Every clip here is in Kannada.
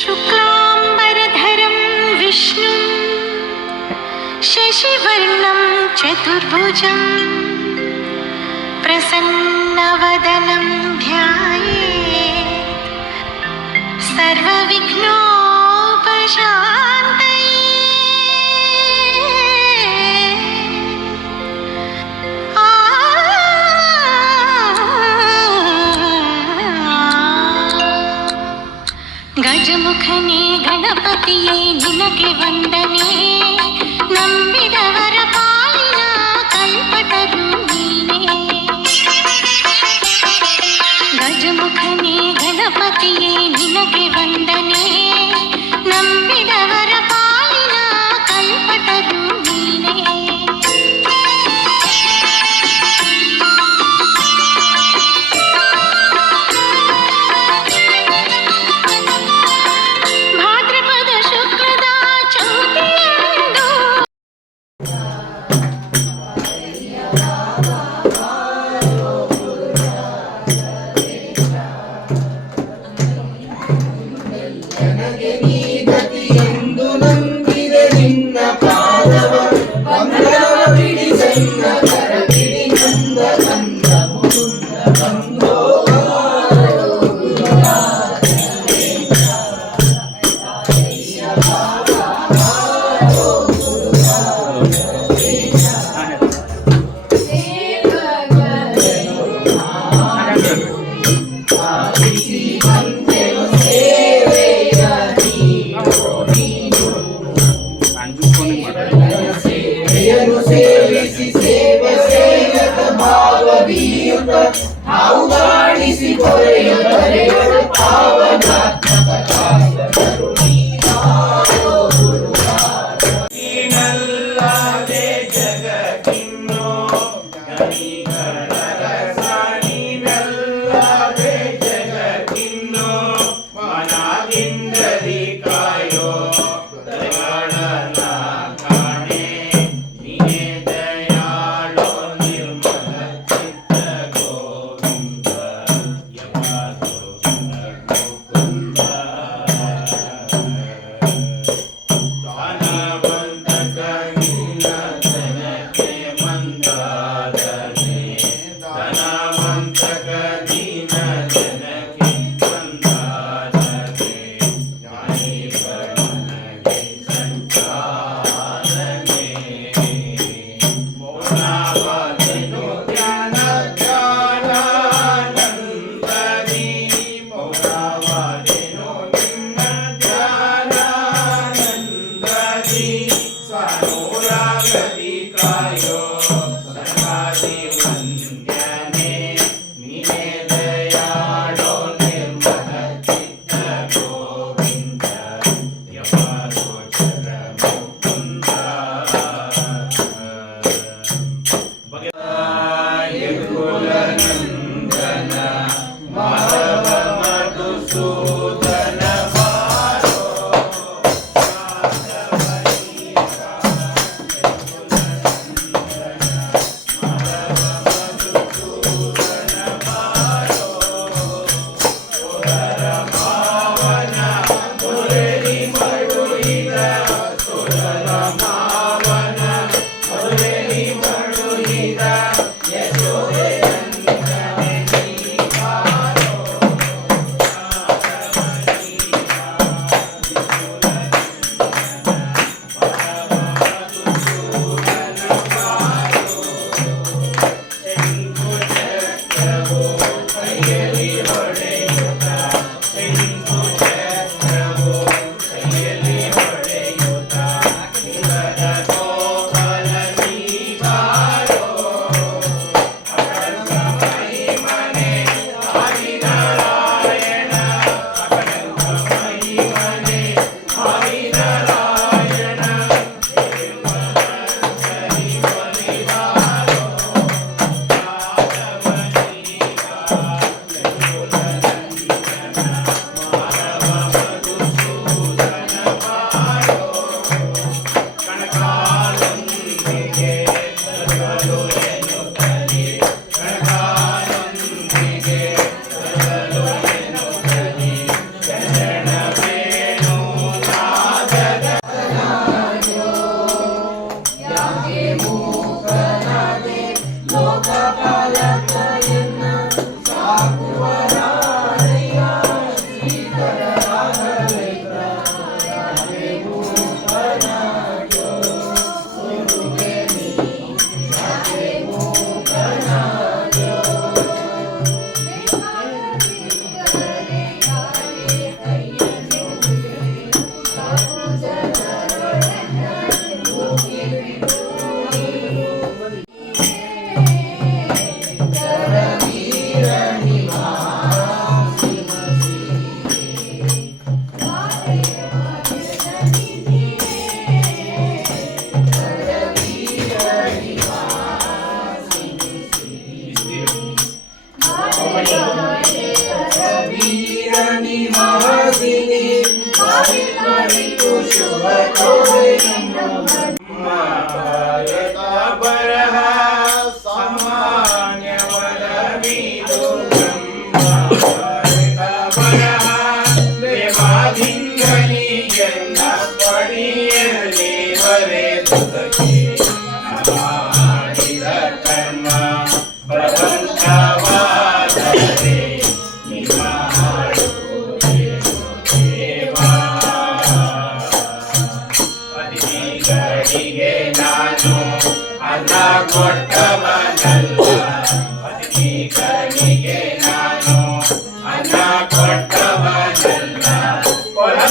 शुक्लाम्बरधरं विष्णुं शशिवर्णं चतुर्भुजं प्रसन्नवदनं ध्यायेत् सर्वविघ्नोपशान्तये। ಗಜಮುಖನೇ ಗಣಪತಿಯೇ ನಿನಗೆ ವಂದನೆ, ನಂಬಿದವರ ಪಾಲಿನ ಕಲ್ಪತರು ನೀನೇ. ಗಜಮುಖನೇ ಗಣಪತಿಯೇ ನಿನಗೆ ವಂದನೆ, ನಂಬಿದವರ ಪಾಲಿನ ಕಲ್ಪತರು ನೀನೇ.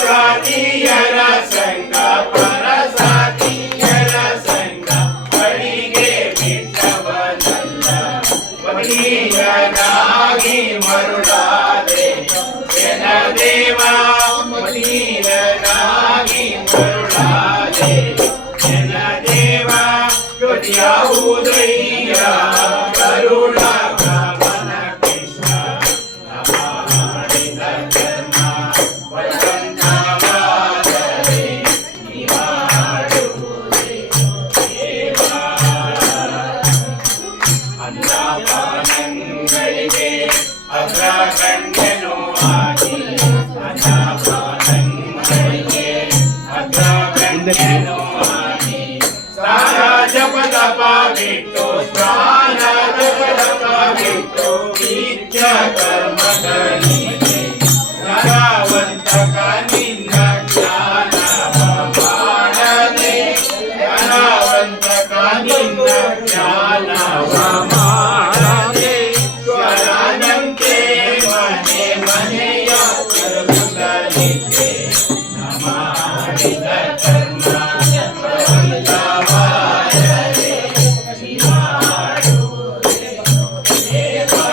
ಜಾತಿಯರ ಸಂಘ ಪರಸಾತಿಯರ ಸಂಘ ಬಳಿಗೆ ಬಿಟ್ಟವನಲ್ಲ ಮದೀನನಾಗಿ ಮರುಳಾದೆ ಜನದೇವ ಮದೀನನಾಗಿ ಮರುಳಾದೆ ಜನದೇವ ಯಾವುದಯ್ಯ ಕರುಣ ಗಮನ ಕೃಷ್ಣ ಮಾಡಿದ ಕರ್ಮ ವಸಂತವಾದರೆ ನೀವಾಡುವುದೇ ದೇವಾ ಅನ್ನಪಾನಗಳಿಗೆ ಅಗ್ರಗಣ್ಯನೂ ಆಗಿ ಅನ್ನಪಾನಗಳಿಗೆ ಅಗ್ರಗಣ್ಯನೂ ಆಗಿ ಸ್ನಾನ ಜಪದಪ ಬಿಟ್ಟು ಸ್ನಾನ ಜಪದಪ ಬಿಟ್ಟು ನಿತ್ಯ ಕರ್ಮಗಳಿಗೆ ಧನವಂತಕ ನಿನ್ನ ಜ್ಞಾನವ ಮಾಡದೆ ಧನವಂತಕ ನಿನ್ನ ಜ್ಞಾನವ ಮಾಡದೆ ಸ್ವರನಂತೆ ಮನೆ ಮನೆಯ ತಿರುಗುತ್ತಲಿದ್ದೆ ಮಾಡಿದ ಕರ್ಮ ಫಲಿತವಾದರೆ ನೀವಾಡುವುದೇ ದೇವಾ.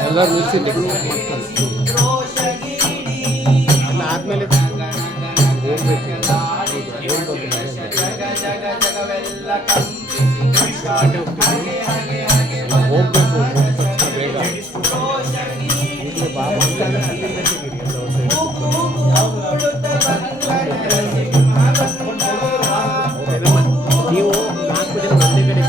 ಎಲ್ಲ ನಿಲ್ಸಿದ್ದೆ ಆದ್ಮೇಲೆ ಹೋಗ್ಬೇಕು ಬೇಗ ನೀವು 4 ಜನ ಒಂದೇ ಕಡೆ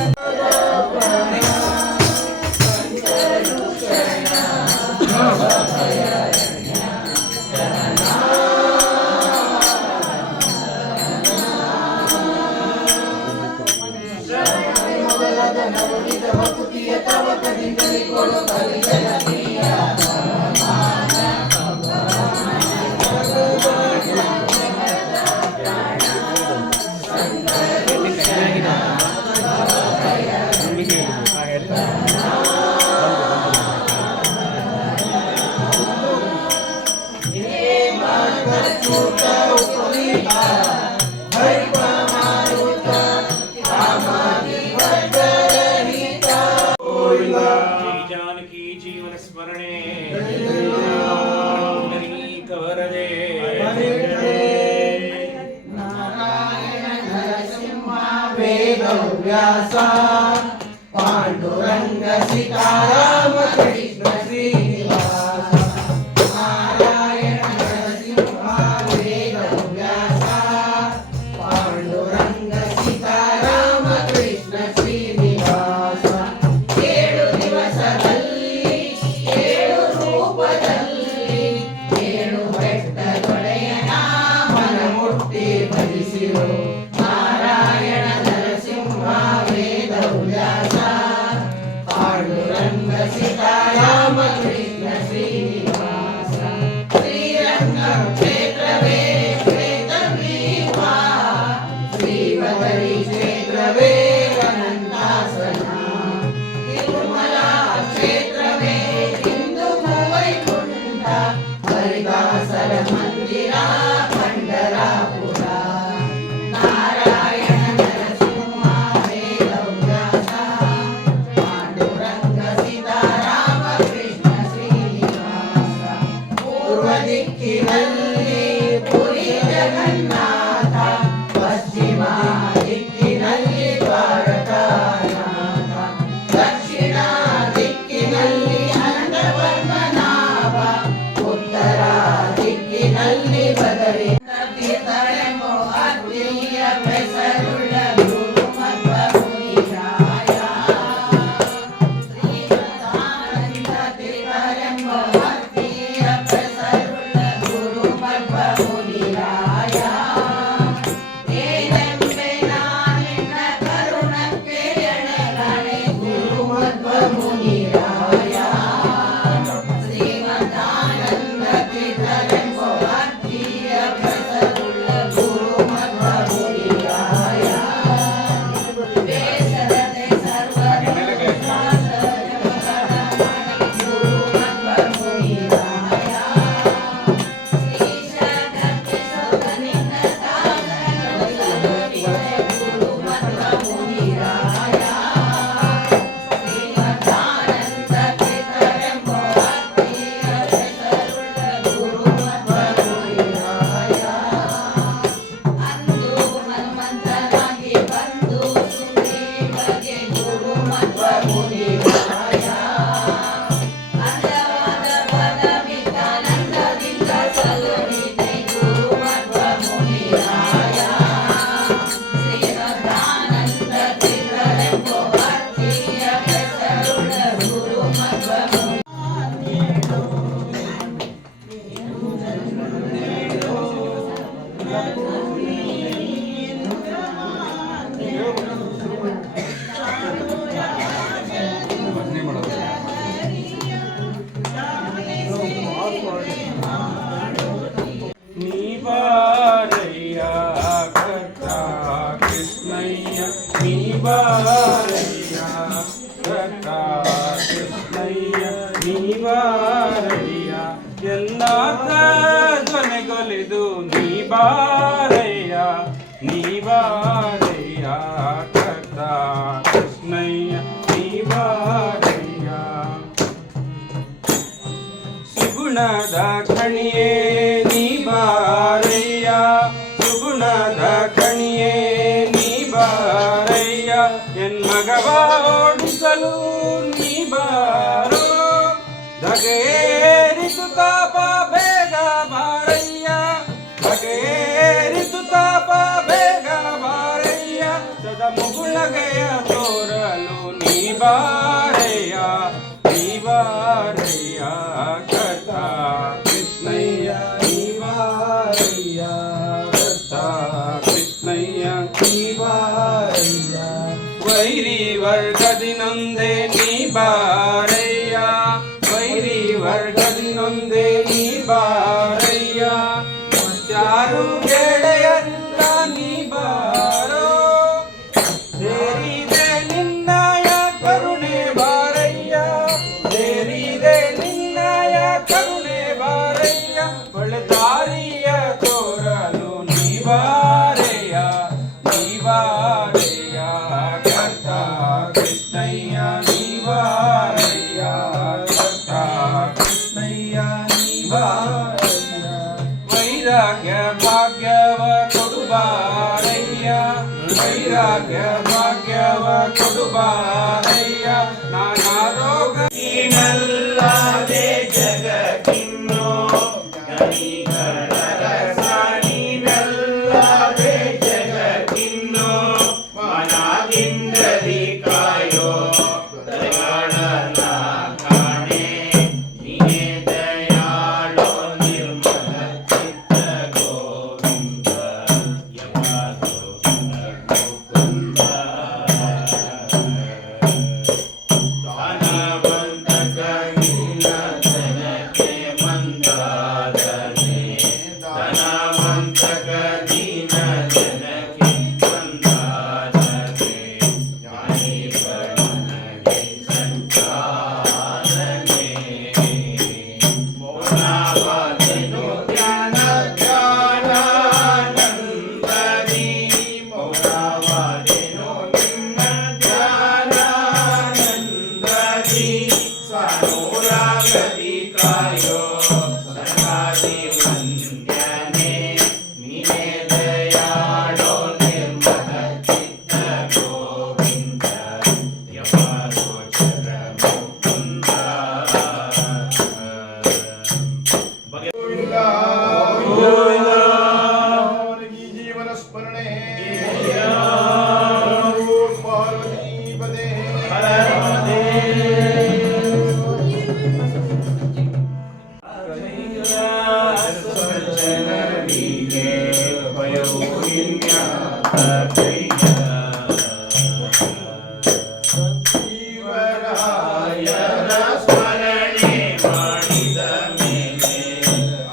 जानकी जीवन स्मरणे वरदे वेदव्यास पांडुरंग सीताराम कृष्ण श्रीनिवास नारायण नरसिंह वेदव्यास पांडुरंग सीताराम कृष्ण श्रीनिवास ಏಳು ದಿವಸದಲ್ಲಿ ಏಳು ರೂಪದಲ್ಲಿ ಏಳು ಬೆಟ್ಟದೊಡೆಯನ ಮನ ಮುಟ್ಟಿ ಭಜಿಸಿರು ನಾರಾಯಣ ನರಸಿಂಹ ವೇದವ್ಯಾಸ ಪಾಂಡುರಂಗ ಸೀತಾರಾಮ ಕೃಷ್ಣ ಶ್ರೀನಿವಾಸ ಶ್ರೀರಂಗ ಕ್ಷೇತ್ರವೇ ಶ್ವೇತದ್ವೀಪ ಶ್ರೀವದರಿ ಕ್ಷೇತ್ರವೇ ಅನಂತಾಸನ ತಿರುಮಲ ಕ್ಷೇತ್ರವೇ ಇಂದು ವೈಕುಂಠ ಹರಿದಾಸರ ಮಂದಿರ ಪಂಡರಾಪುರ ನಾರಾಯಣ ನರಸಿಂಹ ವೇದವ್ಯಾಸ ಪಾಂಡುರಂಗ ಸೀತಾರಾಮ ಕೃಷ್ಣ ಶ್ರೀನಿವಾಸ ಪೂರ್ವ ದಿಕ್ಕಿನಲ್ಲಿ ಪುರಿ ಜಗನ್ನಾಥ ಪಶ್ಚಿಮ ದಿಕ್ಕಿನಲ್ಲಿ ದ್ವಾರಕಾನಾಥ ದಕ್ಷಿಣ ದಿಕ್ಕಿನಲ್ಲಿ ಅನಂತ ಪದ್ಮನಾಭ ಉತ್ತರ ದಿಕ್ಕಿನಲ್ಲಿ ಬದರಿ ತೀರ್ಥಳೆಂಬೋ ಅದ್ವಿತೀಯ ಹೆಸರುಳ್ಳ ಗುರು ಮಧ್ವ ಮುನಿರಾಯ ಶ್ರೀಮದಾನಂದ ತೀರ್ಥಳೆಂಬೋ ಅದ್ವಿತೀಯ ಹೆಸರುಳ್ಳ ಗುರು ಮಧ್ವ ಮುನಿರಾಯ ಬಾರಯ್ಯ ನೀ ಬಾರಯ್ಯ ಕರ್ತ ಕೃಷ್ಣಯ್ಯ ನೀ ಬಾರಯ್ಯ ಸುಗುಣದ ಖಣಿಯೇ ನೀ ಬಾರಯ್ಯ ಸುಗುಣದ ಖಣಿಯೇ ನೀ ಬಾರಯ್ಯ ಎನ್ಮಗವ ಓಡಿಸಲು ನೀ ಬಾರೋ ಧಗೇರಿಸು ತಾಪ ಬೇಗ ಬಾರಯ್ಯ ಧಗೇರಿಸು ತಾಪ ಬೇಗ ಬಾರಯ್ಯ ಸದ ಮುಗುಳಗೆಯ ತೋರಲು ನೀ ಬಾರಯ್ಯ ನೀ ಬಾರಯ್ಯ ಕರ್ತ ಕೃಷ್ಣಯ್ಯ ನೀ ಬಾರಯ್ಯ ಕರ್ತ ಕೃಷ್ಣಯ್ಯ ನೀ ಬಾರಯ್ಯ ವೈರಿ ವರ್ಗದಿ ನೊಂದೆ ನೀ ಬಾರಯ್ಯ ವೈರಿ ವರ್ಗದಿ ನೊಂದೆ ನೀ ಬಾರಯ್ಯ ಮತ್ಯಾರು ಗೆಳೆಯರಿಲ್ಲ ನೀ ಬಾರೋ ಸೇರಿದೆ ನಿನ್ನಯ ಕರುಣೆ ಬಾರಯ್ಯ ಸೇರಿದೆ ನಿನ್ನಯ ಕರುಣೆ ಬಾರಯ್ಯ ಒಳ್ಳೆದಾರಿಯ ತೋರಲು ನೀ ಬಾರಯ್ಯ ನೀ ಬಾರಯ್ಯ ಕರ್ತ ಕೃಷ್ಣಯ್ಯ ನೀ ಬಾರಯ್ಯ ಕರ್ತ ಕೃಷ್ಣಯ್ಯ ನೀ ಬಾರಯ್ಯ ವೈರಾಗ್ಯ ಭಾಗ್ಯವ ಕೊಡು ಬಾರಯ್ಯ ವೈರಾಗ್ಯ ಭಾಗ್ಯವ ಕೊಡು ಬಾರಯ್ಯ ನಾನಾ ರೋಗ ನೀನಲ್ಲದೆ ಜಗತ್ತಿನ್ನೋ ಗಣಿಗಳ ರಸ ನೀನಲ್ಲದೆ ಜಗತ್ತಿನ್ನೋ ಮನದಿಂದಲಿ ಕಾಯೋ ದಯಾಳನ ಕಾಣೆ ನೀನೇ ದಯಾಳೋ ನಿರ್ಮಲ ಚಿತ್ತ ಗೋವಿಂದ ಯಮಗೋ ಮುಕುಂದ ಧನವಂತಕ ನಿನ್ನ ಜನಕ್ಕೆ ಮಂದಾದನೆ ಧನವಂತಕ ದೀನ ಜನಕ್ಕೆ ಮಂದಾದನೆ ಜ್ಞಾನಿ ನನಗೆ ಸಂಚಾರನೆ ಮೌನವಾದೆನು ಧ್ಯಾನ ಧ್ಯಾನಾನಂದದಿ ಮೌನವಾದೆನು ನಿನ್ನ ಧ್ಯಾನಾನಂದದಿ ಸಾನೂರಾಗದಿ ಕಾಯೋ ಸನಾದಿ ವಂದ್ಯನೆ ನೀನೇ ದಯಾಳೋ ನಿರ್ಮಲ ಚಿತ್ತ ಗೋವಿಂದ ಯಮಗೋಚರ ಮುಕುಂದ ಅವನಿಗೆ ಜೀವನ ಸ್ಮರಣೆ ಪಾರ್ವತೀಪದೇ ಜನರಿಗೆ ಭಯವಿನ್ಯ ಜೀವರಾಯರ ಸ್ಮರಣೆ ಮಾಡಿದ ಮೇಲೆ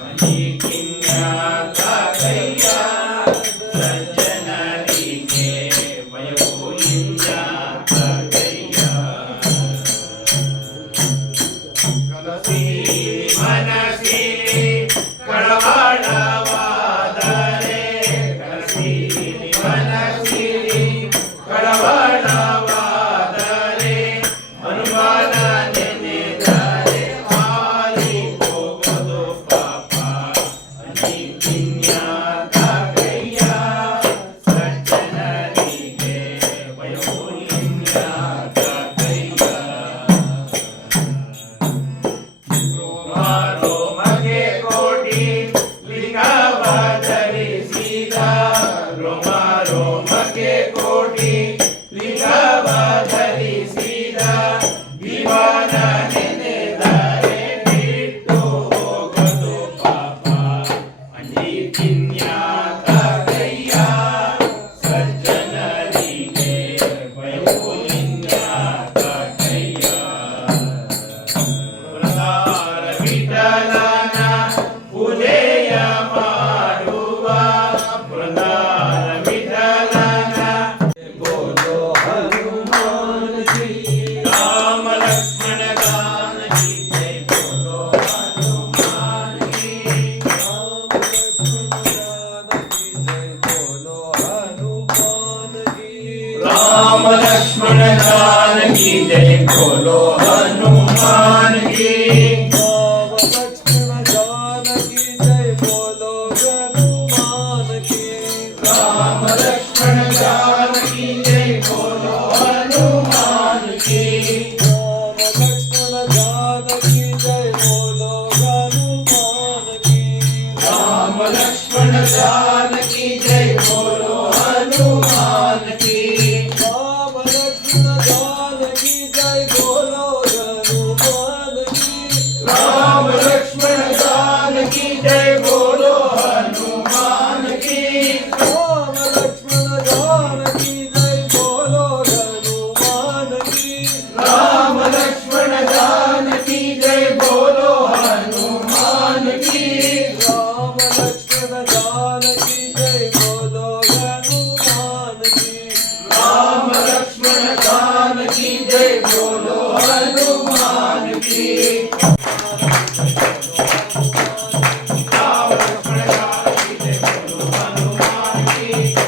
ಅನಿಕಿನ್ಯಾತ ಕೈಯ ಸಜ್ಜನರಿಗೆ ಭಯವಿನ್ಯಾತ ಕೈಯ ಕಲಸಿ ಮನಸಿ ಕಳವಳವಾದರೆ ಕಲಸಿ ಮನಸಿ लक्ष्मण जानकी जय बोलो हनुमान की राम लक्ष्मण जानकी जय बोलो हनुमान की राम लक्ष्मण जानकी जय बोलो हनुमान की राम लक्ष्मण जानकी जय बोलो हनुमान की राम लक्ष्मण जानकी जय बोलो हनुमान की राम लक्ष्मण जानकी जय बोलो हनुमान की राम लक्ष्मण जानकी जय बोलो हनुमान की राम लक्ष्मण जानकी जय बोलो हनुमान की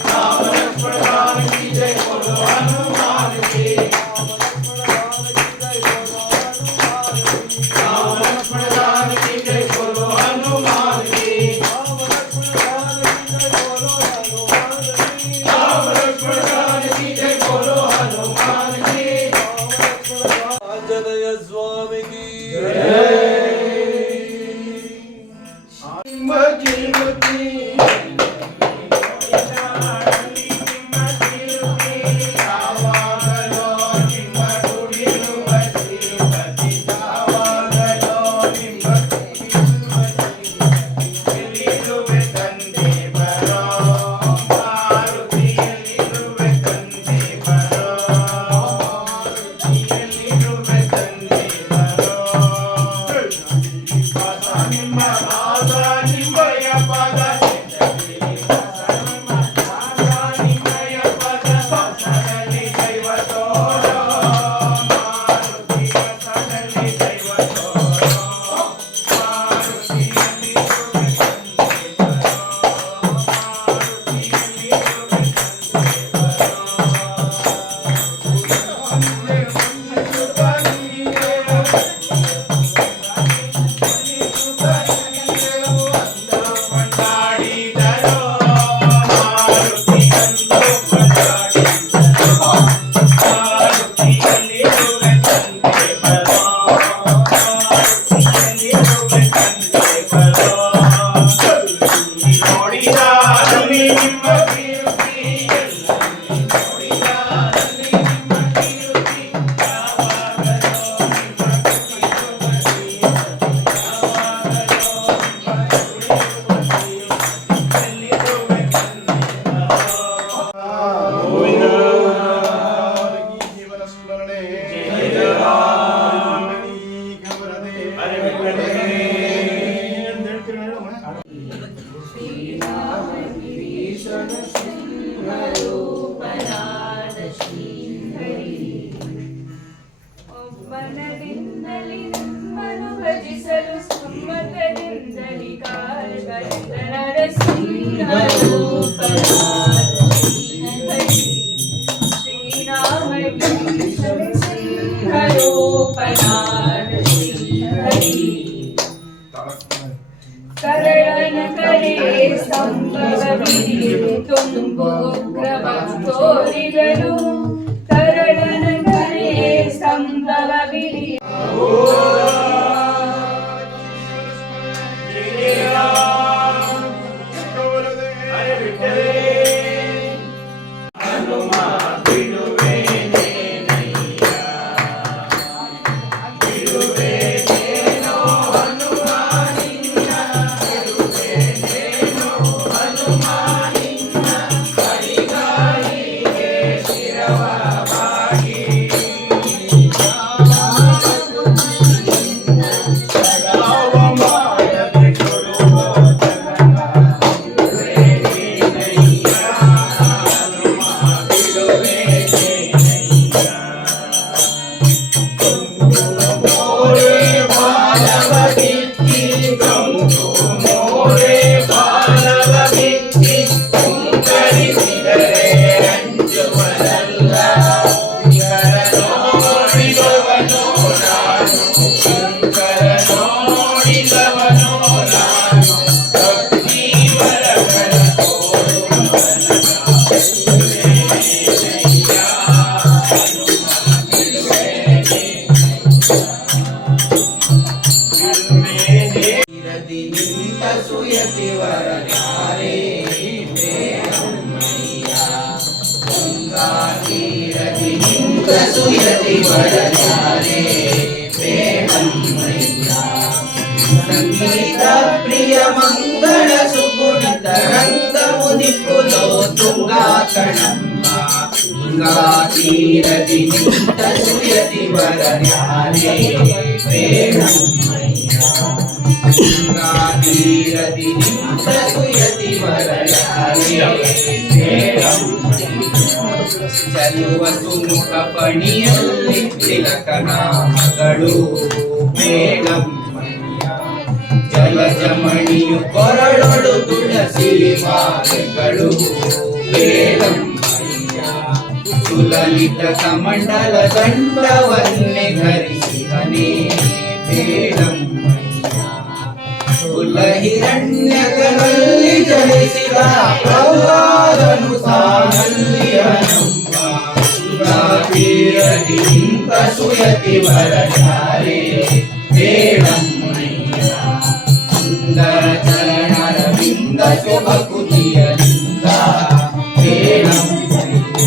राम लक्ष्मण जानकी जय बोलो हनुमान की राम लक्ष्मण जानकी जय बोलो हनुमान की राम लक्ष्मण जानकी जय बोलो हनुमान की आंजनेय स्वामी की जीवन स्मरणे ಒಬ್ಬನದಿಂದಲಿ ನಿಮ್ಮನ್ನು ಭಜಿಸಲು ಸಮ್ಮತದಿಂದಲಿ ಕಾಲ್ಗಳಿಂದ ನಡೆಸಿ ಕರಳನ ಕರೆ ಸಂಭವ ಬಿರಿದು ತುಂಬು ಉಗ್ರವ ತೋರಿದನು ಕರಳನ ಕರೆ ಸಂಭವ ಬಿರಿ ಶಿರವ ಬಾಗಿ ಸುಯತಿವರ ನ್ಯಾರೇ ಬೇಡಮ್ಮಯ್ಯ ಗಂಗಾ ತೀರದಿ ನಿಂತ ಸುಯತಿವರ ನ್ಯಾರೇ ಬೇಡಮ್ಮಯ್ಯ ಸಂಗೀತ ಪ್ರಿಯ ಮಂಗಳ ಸುಗುಣಿತ ರಂಗ ಮುದಿಪುಲೋ ತುಂಗಾ ಕಣಮ್ಮ ಗಂಗಾ ತೀರದಿ ನಿಂತ ಸುಯತಿವರ ನ್ಯಾರೇ ಬೇಡಮ್ಮಯ್ಯ ಗಂಗಾ ತೀರದಿ ನಿಂತ ಸುಯತಿವರ ನ್ಯಾರೇ ಬೇಡಮ್ಮಯ್ಯ ಚಲುವ ಸುಮುಖ ಪಣಿಯಲ್ಲಿ ತಿಲಕನ ಮಗಳು ಬೇಡಮ್ಮಯ್ಯ ಜಲಜಮಣಿಯು ಕೊರಳೊಳು ತುಳಸಿ ಮಾಲೆಗಳು ಬೇಡಮ್ಮಯ್ಯ ಸುಲಲಿತ ಕಮಂಡಲ ದಂಡವನ್ನೇ ಧರಿಸಿದನೇ ಬೇಡಮ್ಮಯ್ಯ ಕುಲ ಹಿರಣ್ಯಗಳಲ್ಲಿ ಜನಿಸಿದ ಪ್ರಹ್ಲಾದನು ಸಾನಲ್ಲಿ ಅನಂಬ ತೀರದಿ ನಿಂತ ಸುಯತಿವರ ನ್ಯಾರೇ ಬೇಡಮ್ಮಯ್ಯ ಸುಂದರ ಚರಣರವಿಂದ ಶುಭಕುತಿಯಲಿಂದ ಬೇಡಮ್ಮಯ್ಯ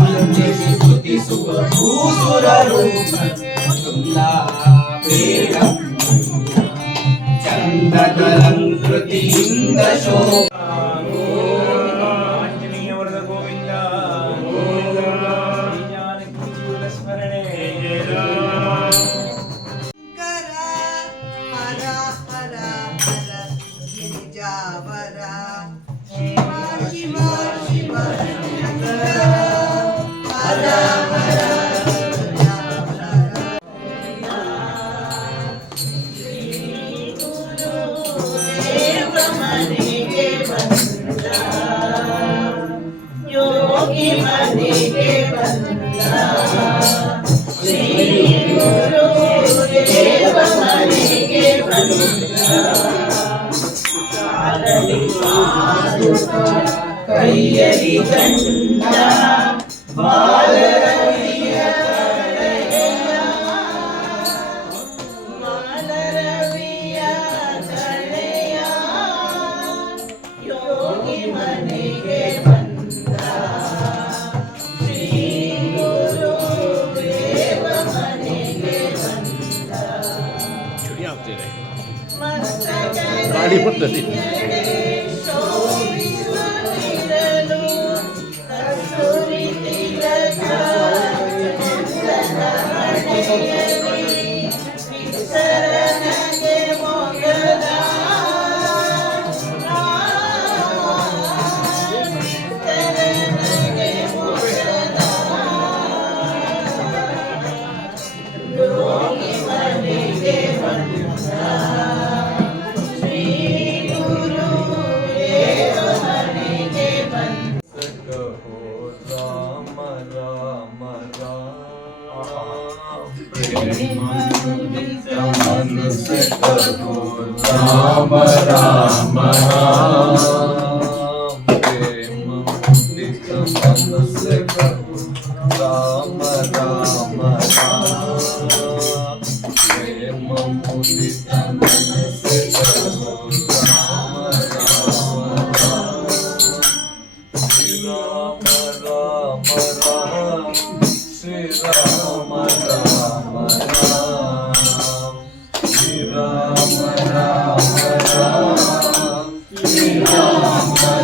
ವಂದಿಸಿ ಸ್ತುತಿಸುವ ಭೂಸುರರು ತುಂಗ ಬೇಡಮ್ಮಯ್ಯ ಚಂದದಲಂಕೃತಿಯಿಂದ ಶೋಭ ಆಂಜನೇಯ ವರದ ಗೋವಿಂದ ಜಾನಕಿ ಜೀವನ ಸ್ಮರಣೆ ಹರ ಹರ ಹರ ಹರ ಗಿರಿಜಾವರ ಶಿವ ಶಿವ ಶಿವ ಶಂಕರ ಹರ ಹರ ಮನೆಗೆ ಬಂದ ಯೋಗಿ ಮನೆಗೆ ಬಂದ ಶ್ರೀ ಗುರು ದೇವ ಮನೆಗೆ ಬಂದ ಕಾಲಡಿ ಪಾದುಕ ಕೈಯಲ್ಲಿ ಗಂಡ ಬಾಲರವಿಯ ತಲೆಯ ಮಾಲರವಿಯ ತಲೆಯ ಯೋಗಿ ಮನೆಗೆ ಬಂದ ಶ್ರೀ ಗುರು ದೇವ ಮನೆಗೆ ಬಂದ ಗಾಡಿ ಬರ್ತದೆ ಶೋಭಿಸುತ್ತಿರಲು ಕಸ್ತೂರಿ ತಿಲಕ ಚಂದನ ಹಣೆಯಲ್ಲಿ ವಿಸರಣೆಗೆ ಮೊಗದ ವಿಸರಣೆಗೆ ಮೊಗದ ಯೋಗಿ ಮನೆಗೆ ಬಂದ ಶ್ರೀ ಗುರು ದೇವ ಮನೆಗೆ ಬಂದ ಕಹೋ ರಾಮ ರಾಮ ರಾಮ ಕಹೋ ರಾಮ ರಾಮ ಪ್ರೇಮ ಮುದಿತ ಮನಸ ಕಹೋ ರಾಮ ರಾಮ ಪ್ರೇಮ ಮುದಿತ ಮನಸ ಕಹೋ Rama Rama Shri Rama Rama Ram Shri Rama Rama Ram Shri Rama Rama Ram Shri Rama Rama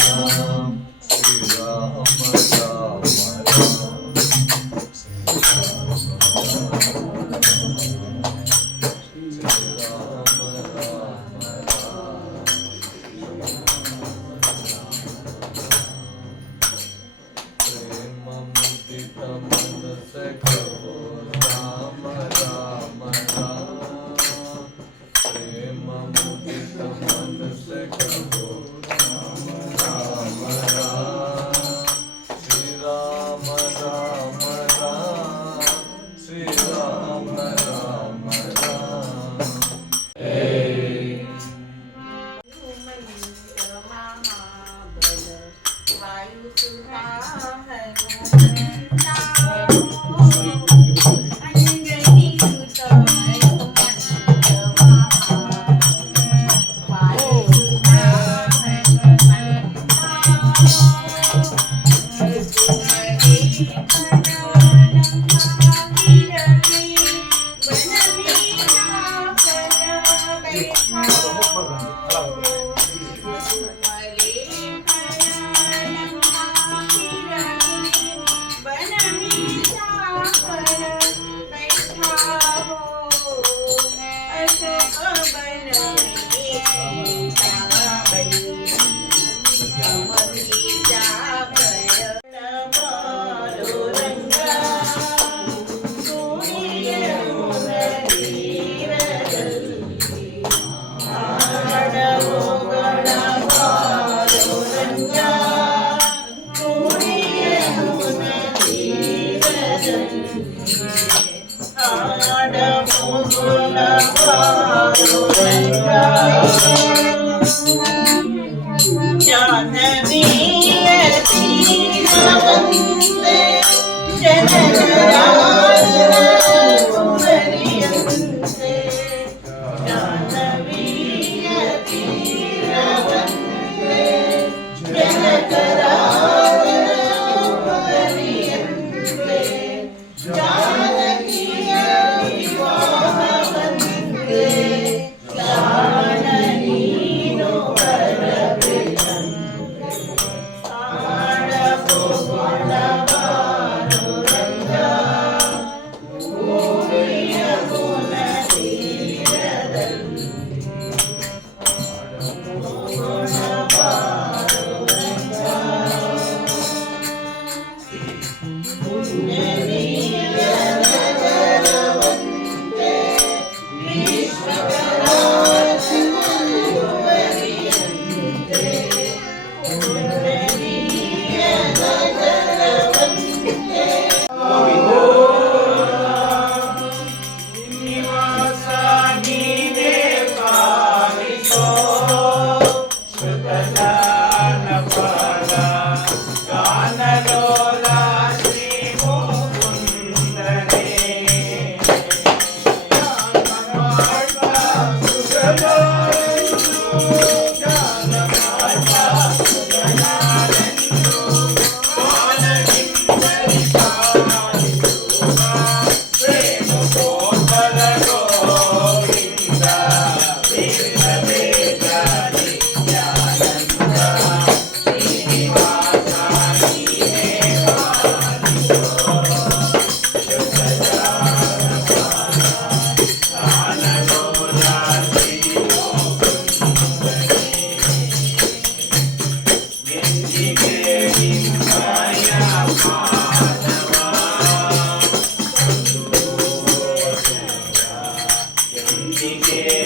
Ram Shri Rama Rama Ram Indige